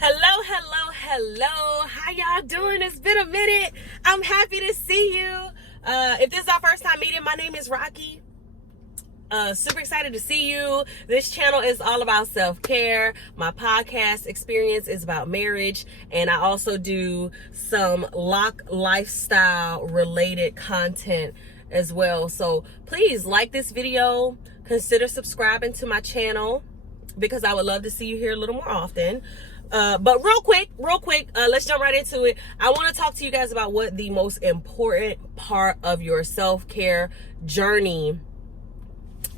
Hello, hello, hello. How y'all doing? It's been a minute. I'm happy to see you. If this is our first time meeting, my name is Rocky. Super excited to see you. This channel is all about self-care. My podcast experience is about marriage, and I also do some lifestyle related content as well. So please like this video, consider subscribing to my channel because I would love to see you here a little more often. But real quick, let's jump right into it. I want to talk to you guys about what the most important part of your self-care journey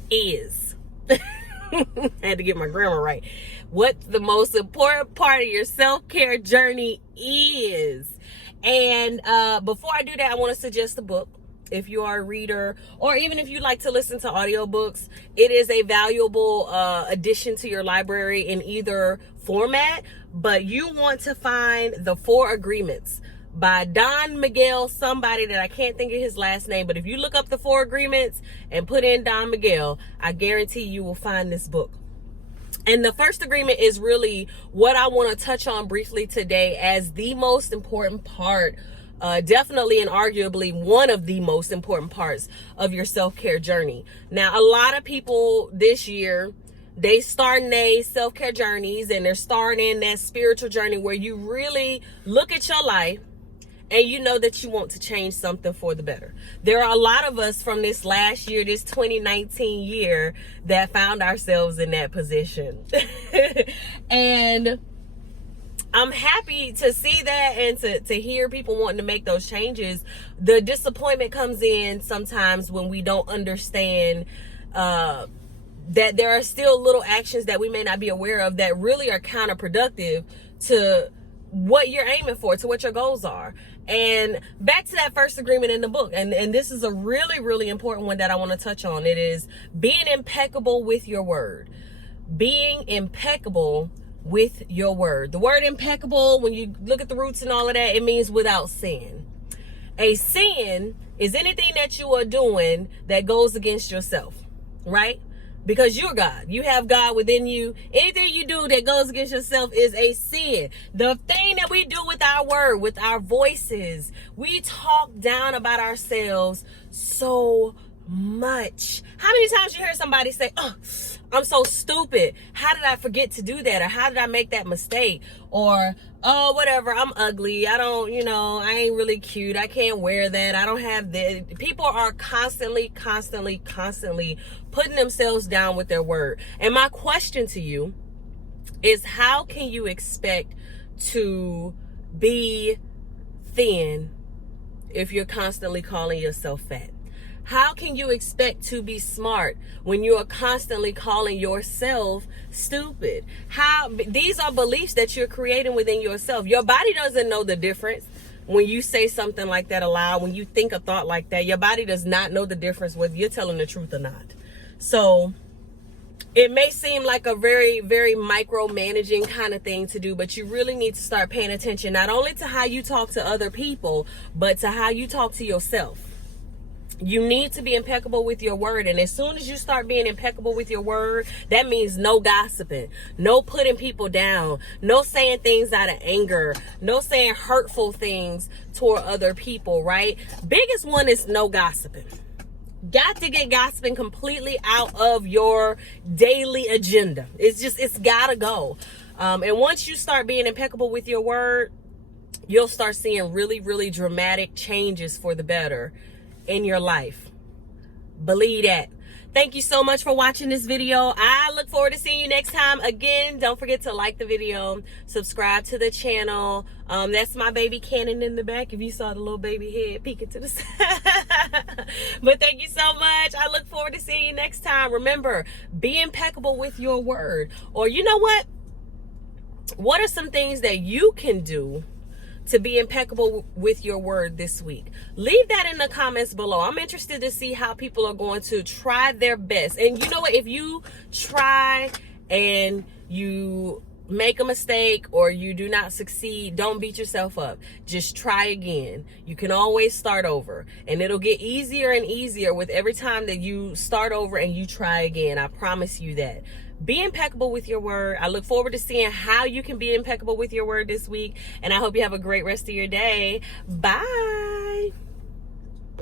is. I had to get my grammar right. What the most important part of your self-care journey is. And before I do that, I want to suggest a book. If you are a reader, or even if you like to listen to audiobooks, it is a valuable addition to your library in either format. But you want to find The 4 Agreements by Don Miguel, somebody that I can't think of his last name. But if you look up The 4 Agreements and put in Don Miguel, I guarantee you will find this book. And the first agreement is really what I want to touch on briefly today as the most important part, definitely and arguably one of the most important parts of your self-care journey. Now, a lot of people this year, they starting their self-care journeys and they're starting that spiritual journey where you really look at your life and you know that you want to change something for the better. There are a lot of us from this last year, this 2019 year, that found ourselves in that position. And I'm happy to see that and to hear people wanting to make those changes. The disappointment comes in sometimes when we don't understand that there are still little actions that we may not be aware of that really are counterproductive to what you're aiming for, to what your goals are. And back to that first agreement in the book, and this is a really, really important one that I want to touch on. It is being impeccable with your word. Being impeccable with your word. The word impeccable, when you look at the roots and all of that, it means without sin. A sin is anything that you are doing that goes against yourself, right? Because you're God. You have God within you. Anything you do that goes against yourself is a sin. The thing that we do with our word, with our voices, we talk down about ourselves so much. How many times you hear somebody say, "Oh, I'm so stupid. How did I forget to do that?" Or "How did I make that mistake?" Or "Oh, whatever, I'm ugly. I don't, I ain't really cute. I can't wear that. I don't have that." People are constantly putting themselves down with their word. And my question to you is, how can you expect to be thin if you're constantly calling yourself fat? How can you expect to be smart when you are constantly calling yourself stupid? These are beliefs that you're creating within yourself. Your body doesn't know the difference when you say something like that aloud. When you think a thought like that, your body does not know the difference whether you're telling the truth or not. So it may seem like a very, very micromanaging kind of thing to do, but you really need to start paying attention not only to how you talk to other people, but to how you talk to yourself. You need to be impeccable with your word. And as soon as you start being impeccable with your word, that means no gossiping, no putting people down, no saying things out of anger, no saying hurtful things toward other people, right? Biggest one is no gossiping. Got to get gossiping completely out of your daily agenda. It's gotta go. And once you start being impeccable with your word, you'll start seeing really, really dramatic changes for the better in your life. Believe that. Thank you so much for watching this video. I look forward to seeing you next time. Again, don't forget to like the video, subscribe to the channel. That's my baby Cannon in the back, if you saw the little baby head peeking to the side. But thank you so much. I look forward to seeing you next time. Remember, be impeccable with your word. Or you know what? What are some things that you can do to be impeccable with your word this week? Leave that in the comments below. I'm interested to see how people are going to try their best. And you know what? If you try and you make a mistake or you do not succeed, don't beat yourself up. Just try again. You can always start over, and it'll get easier and easier with every time that you start over and you try again. I promise you that. Be impeccable with your word. I look forward to seeing how you can be impeccable with your word this week. And I hope you have a great rest of your day. Bye.